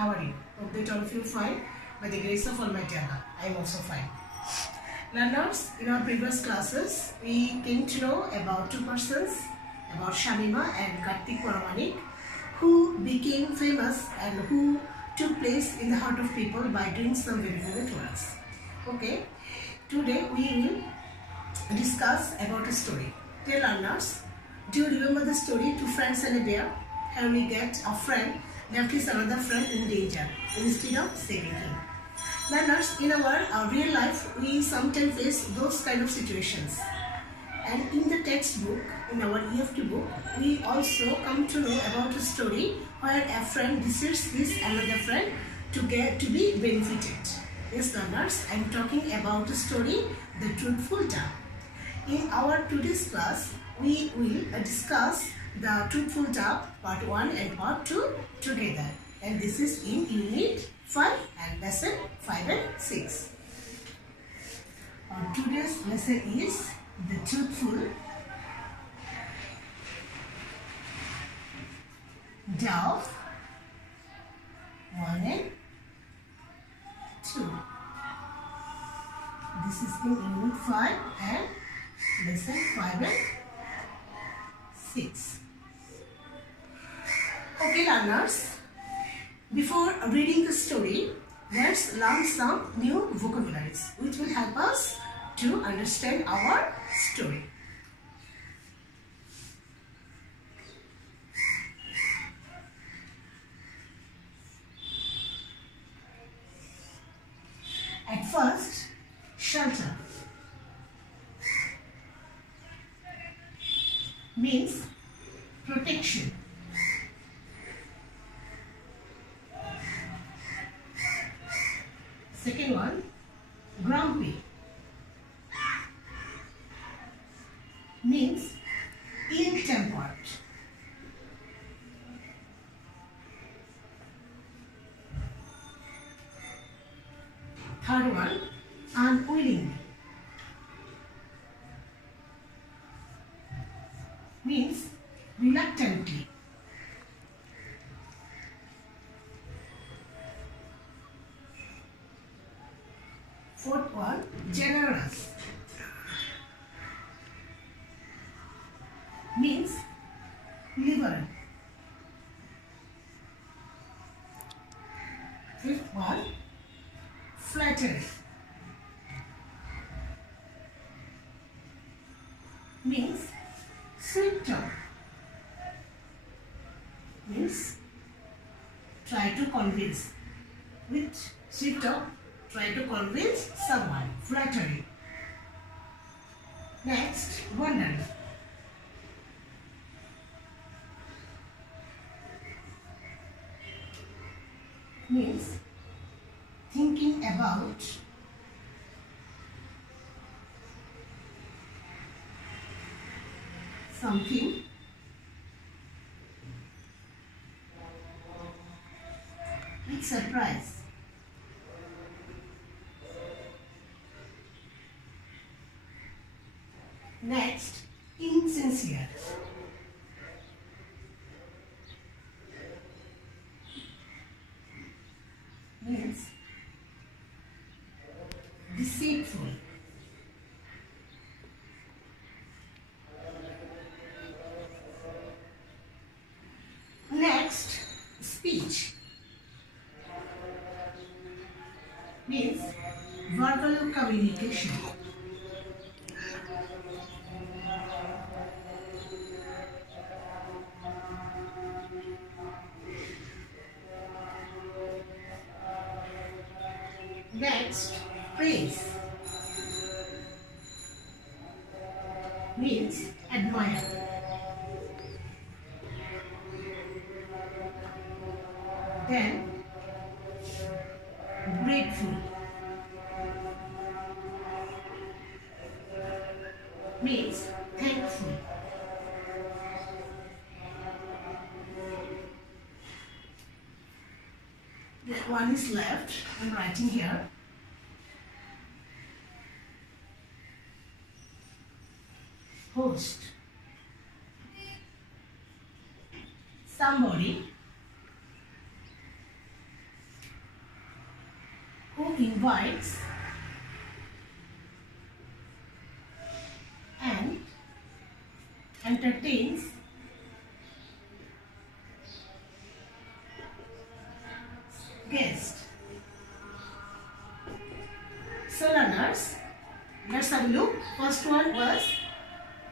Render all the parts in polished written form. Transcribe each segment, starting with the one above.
How are you? Hope that all of you fine. By the grace of Almighty Allah, I am also fine. Learners, in our previous classes, we came to know about two persons, about Shamima and Kartik Paramanik, who became famous and who took place in the heart of people by doing some very good works. Okay, today we will discuss about a story. Dear learners, do you remember the story Two Friends and a Bear? Here we get a friend left his another friend in danger instead of saving him. Learners, in our real life, we sometimes face those kind of situations. And in the textbook, in our EFT book, we also come to know about a story where a friend deserts his another friend to be benefited. Yes, learners, I am talking about the story, The Truthful Duck. In our today's class, we will discuss The Truthful Duck part 1 and part 2 together. And this is in unit 5 and lesson 5 and 6. Our today's lesson is The Truthful Duck 1 and 2. This is in unit 5 and lesson 5 and 6. Okay, learners, before reading the story, let's learn some new vocabularies which will help us to understand our story. At first, shelter means protection. Second one, grumpy means ill-tempered. Third one, unwilling means reluctantly. Fourth one, generous means liberal. Fifth one, flattery means sweet talk, means try to convince. With sweet talk, try to convince someone. Flattery. Next, wondering means thinking about something with surprise. Next, insincere means deceitful. Next, speech means verbal communication. Next, praise means admire. Then, grateful means thankful. One is left. I'm writing here. Host, somebody invites and entertains guests. So learners, let's have a look. First one was,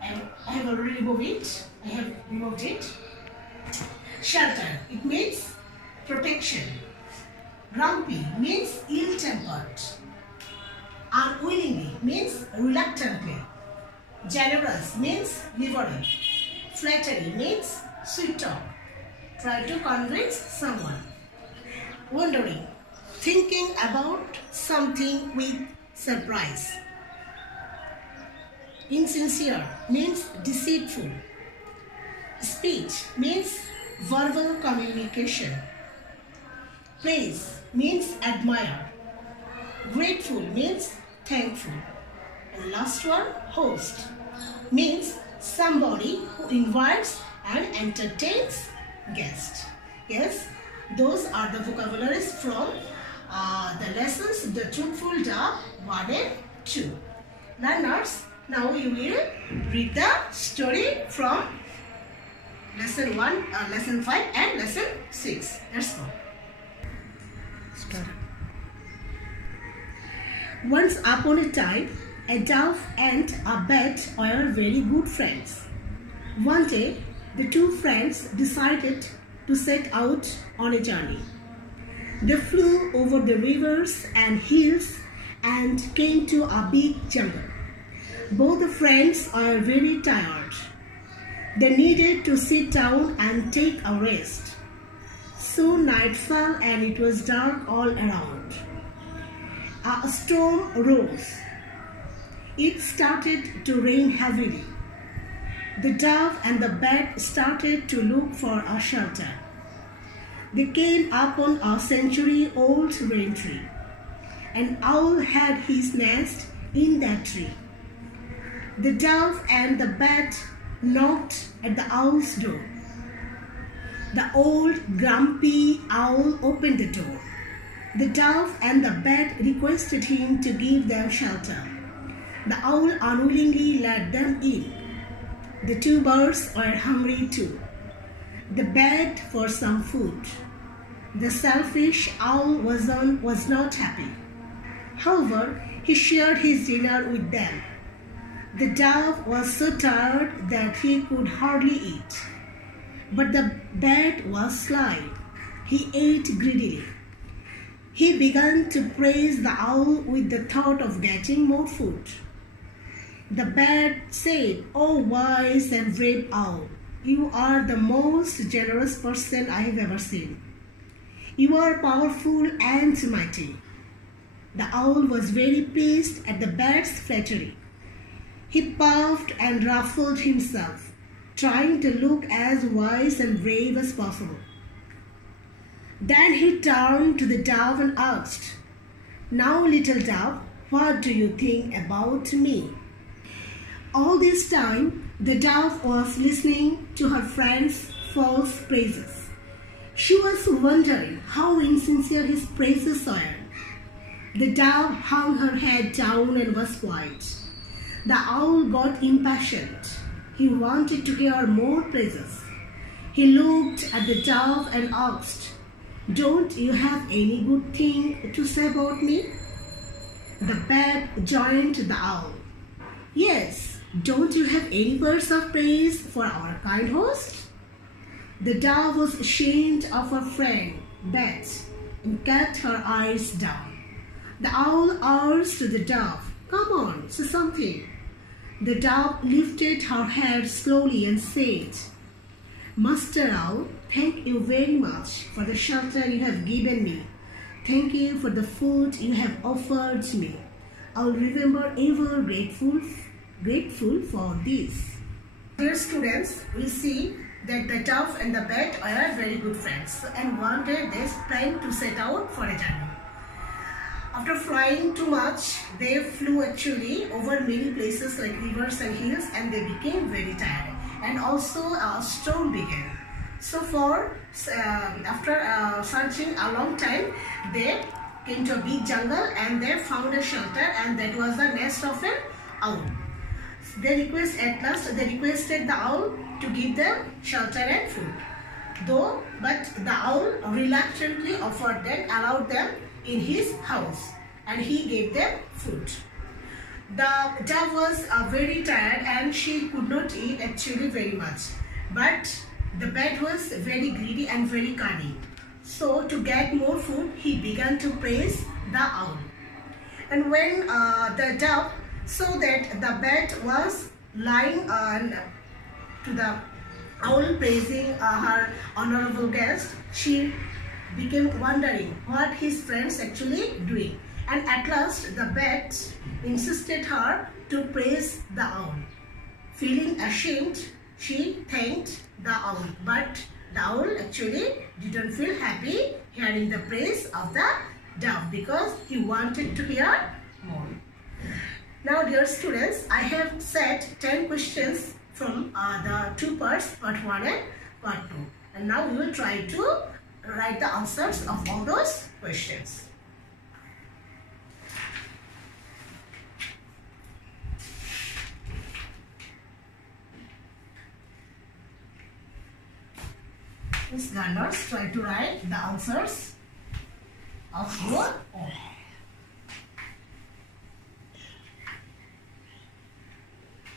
I have already removed it. I have removed it. Shelter, it means protection. Grumpy means ill-tempered. Unwillingly means reluctantly. Generous means liberal. Flattery means sweet talk. Try to convince someone. Wondering, thinking about something with surprise. Insincere means deceitful. Speech means verbal communication. Praise means admire. Grateful means thankful. And last one, host, means somebody who invites and entertains guests. Yes, those are the vocabularies from the lessons, the Truthful Dove 1 and 2. Learners, now you will read the story from lesson 1, lesson 5 and lesson 6. Let's go. Start. Once upon a time, a dove and a bat were very good friends. One day, the two friends decided to set out on a journey. They flew over the rivers and hills and came to a big jungle. Both the friends were very tired. They needed to sit down and take a rest. Soon night fell and it was dark all around. A storm rose. It started to rain heavily. The dove and the bat started to look for a shelter. They came upon a century-old rain tree. An owl had his nest in that tree. The dove and the bat knocked at the owl's door. The old grumpy owl opened the door. The dove and the bat requested him to give them shelter. The owl unwillingly let them in. The two birds were hungry too. They begged for some food. The selfish owl was not happy. However, he shared his dinner with them. The dove was so tired that he could hardly eat. But the bat was sly. He ate greedily. He began to praise the owl with the thought of getting more food. The bat said, "Oh, wise and brave owl, you are the most generous person I have ever seen. You are powerful and mighty." The owl was very pleased at the bat's flattery. He puffed and ruffled himself, trying to look as wise and brave as possible. Then he turned to the dove and asked, "Now, little dove, what do you think about me?" All this time, the dove was listening to her friend's false praises. She was wondering how insincere his praises were. The dove hung her head down and was quiet. The owl got impatient. He wanted to hear more praises. He looked at the dove and asked, "Don't you have any good thing to say about me?" The bat joined the owl. "Yes, don't you have any words of praise for our kind host?" The dove was ashamed of her friend, bat, and kept her eyes down. The owl asked the dove, "Come on, say something." The dove lifted her head slowly and said, "Master Owl, thank you very much for the shelter you have given me. Thank you for the food you have offered me. I'll remember ever grateful for this." Dear students, we see that the dove and the bat are very good friends, and one day they planned to set out for a journey. After flying too much, they flew actually over many places like rivers and hills, and they became very tired. And also a storm began. So after searching a long time, they came to a big jungle and they found a shelter, and that was the nest of an owl. At last they requested the owl to give them shelter and food. But the owl reluctantly offered them, allowed them in his house, and he gave them food. The dove was very tired and she could not eat actually very much. But the bat was very greedy and very cunning. So to get more food, he began to praise the owl. And when the dove saw that the bat was lying to the owl praising her honorable guest, she became wondering what his friends actually doing. And at last the bat insisted her to praise the owl. Feeling ashamed, she thanked the owl. But the owl actually didn't feel happy hearing the praise of the dove because he wanted to hear more. Now dear students, I have set 10 questions from the two parts, part 1 and part 2. And now we will try to write the answers of all those questions. Please learners, try to write the answers of your own.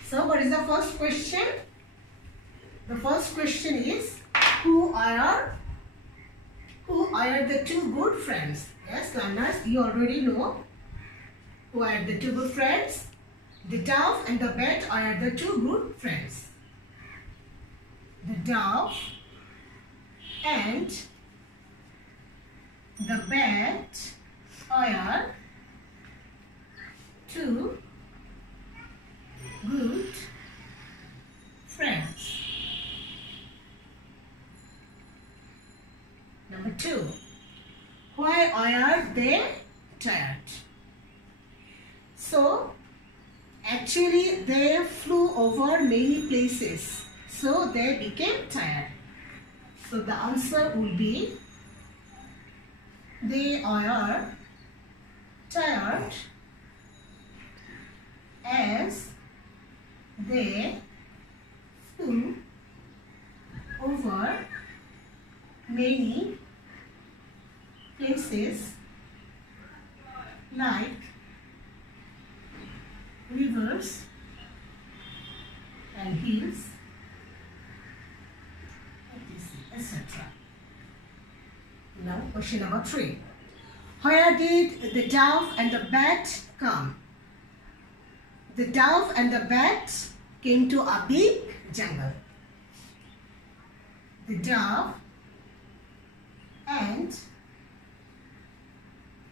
So what is the first question? The first question is, who are the two good friends? Yes, learners, you already know who are the two good friends. The dove and the bat are the two good friends. The dove and the bat are two good friends. Number 2. Why are they tired? So, actually they flew over many places, so they became tired. So the answer would be, they are tired as they flew over many places like rivers and hills, etc. Now question number 3. Where did the dove and the bat come? The dove and the bat came to a big jungle. The dove and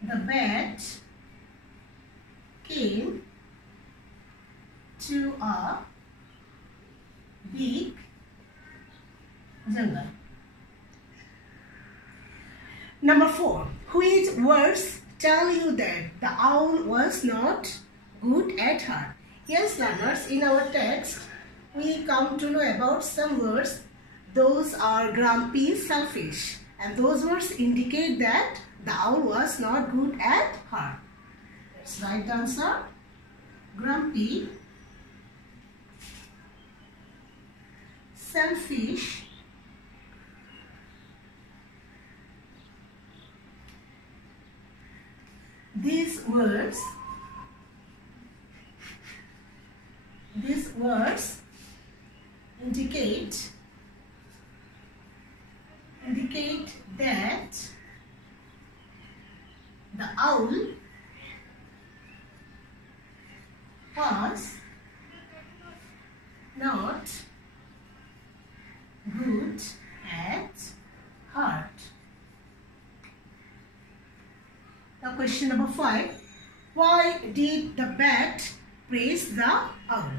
the bat came to a big jungle. Number 4. Which words tell you that the owl was not good at her? Yes, learners, in our text, we come to know about some words. Those are grumpy, selfish, and those words indicate that the owl was not good at her. Let's write the answer. Grumpy, selfish, these words indicate that the owl was not good at heart. Now question number 5. Why did the bat praise the owl?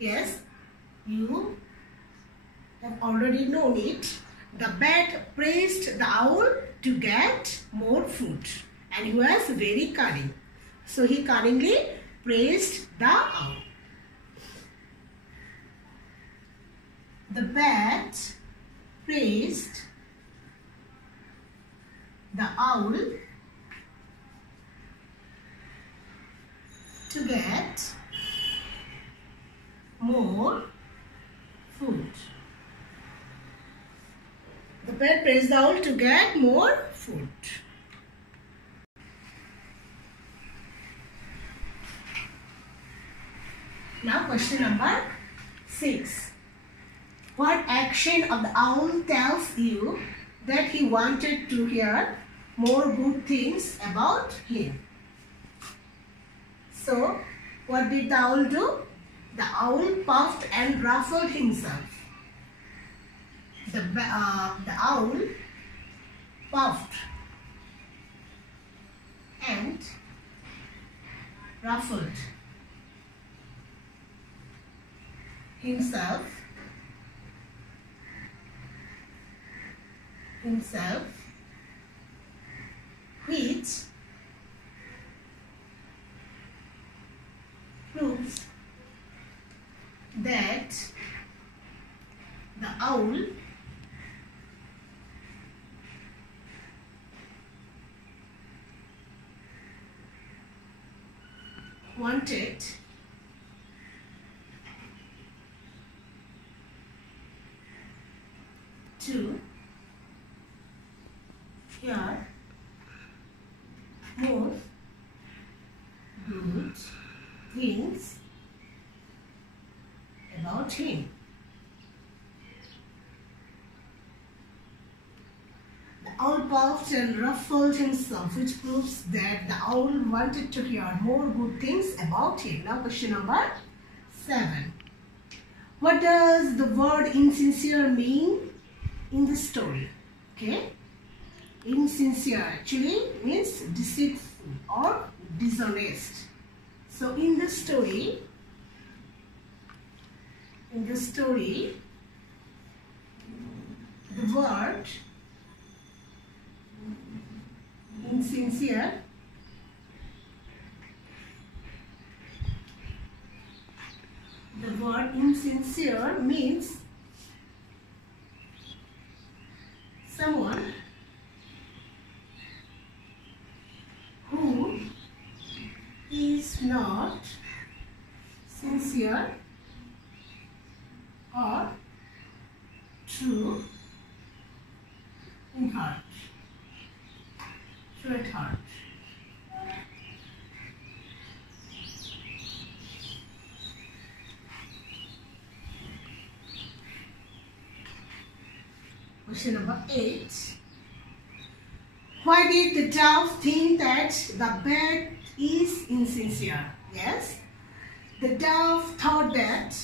Yes, you have already known it. The bat praised the owl to get more food, and he was very cunning. So he cunningly praised the owl. The bat praised the owl to get more food. The bird praised the owl to get more food. Now question number 6. What action of the owl tells you that he wanted to hear more good things about him? So, what did the owl do? The owl puffed and ruffled himself. The owl puffed and ruffled himself which proves that the owl wanted to hear more good things about him. The owl puffed and ruffled himself, which proves that the owl wanted to hear more good things about him. Now question number 7. What does the word insincere mean in the story? Okay, insincere actually means deceitful or dishonest. So in the story, the word insincere means someone who is not sincere or true in heart, true at heart. Question number 8. Why did the dove think that the bird is insincere? Yes, the dove thought that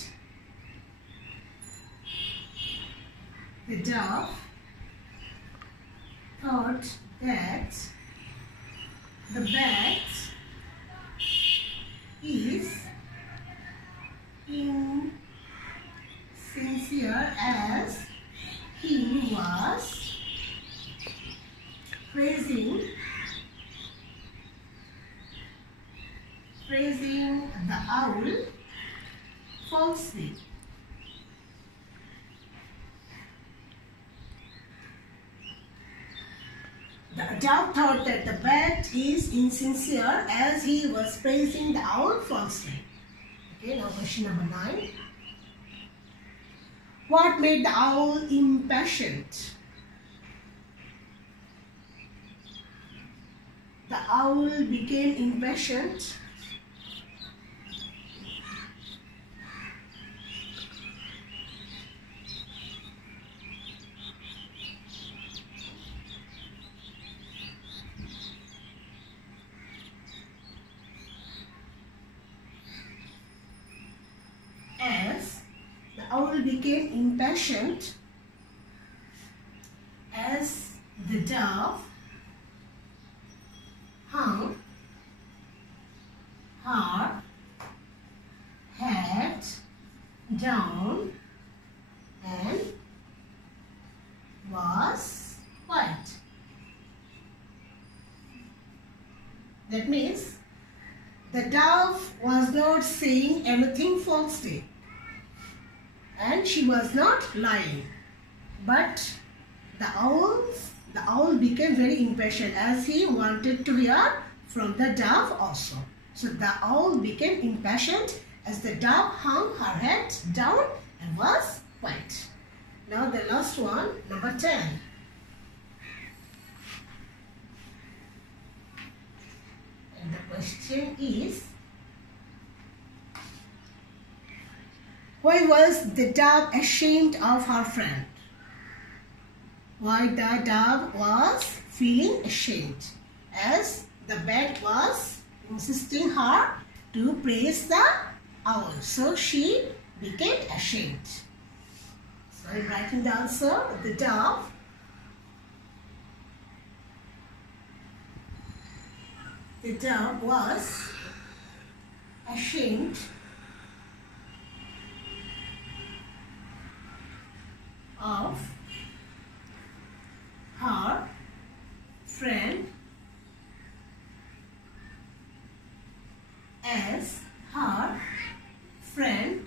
the bird is insincere as he was praising the owl falsely. The dove thought that the bird is insincere as he was praising the owl falsely. Okay, now question number 9. What made the owl impatient? The owl became impatient as the dove hung her head down and was quiet. That means the dove was not saying anything falsely and she was not lying, but the owl became very impatient as he wanted to hear from the dove also. So the owl became impatient as the dove hung her head down and was quiet. Now the last one, number 10. And the question is, why was the dove ashamed of her friend? Why the dove was feeling ashamed as the bat was insisting her to praise the owl. So she became ashamed. So I'm writing the answer. The dove was ashamed of her friend as her friend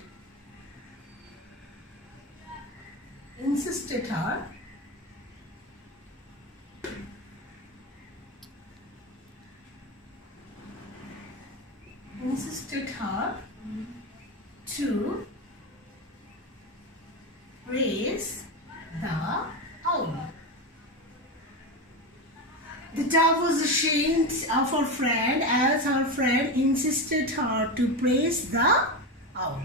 insisted her to praise the owl. The dove was ashamed of her friend as her friend insisted her to praise the owl.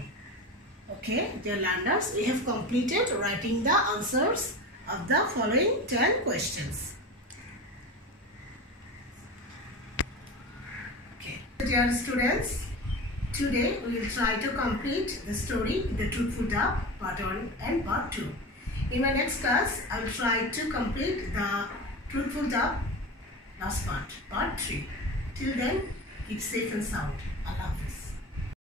Okay, dear learners, we have completed writing the answers of the following 10 questions. Okay, dear students, today we will try to complete the story The Truthful Dove Part 1 and Part 2. In my next class, I will try to complete the Truthful Dove last part, Part 3. Till then, keep safe and sound. Allah Hafiz.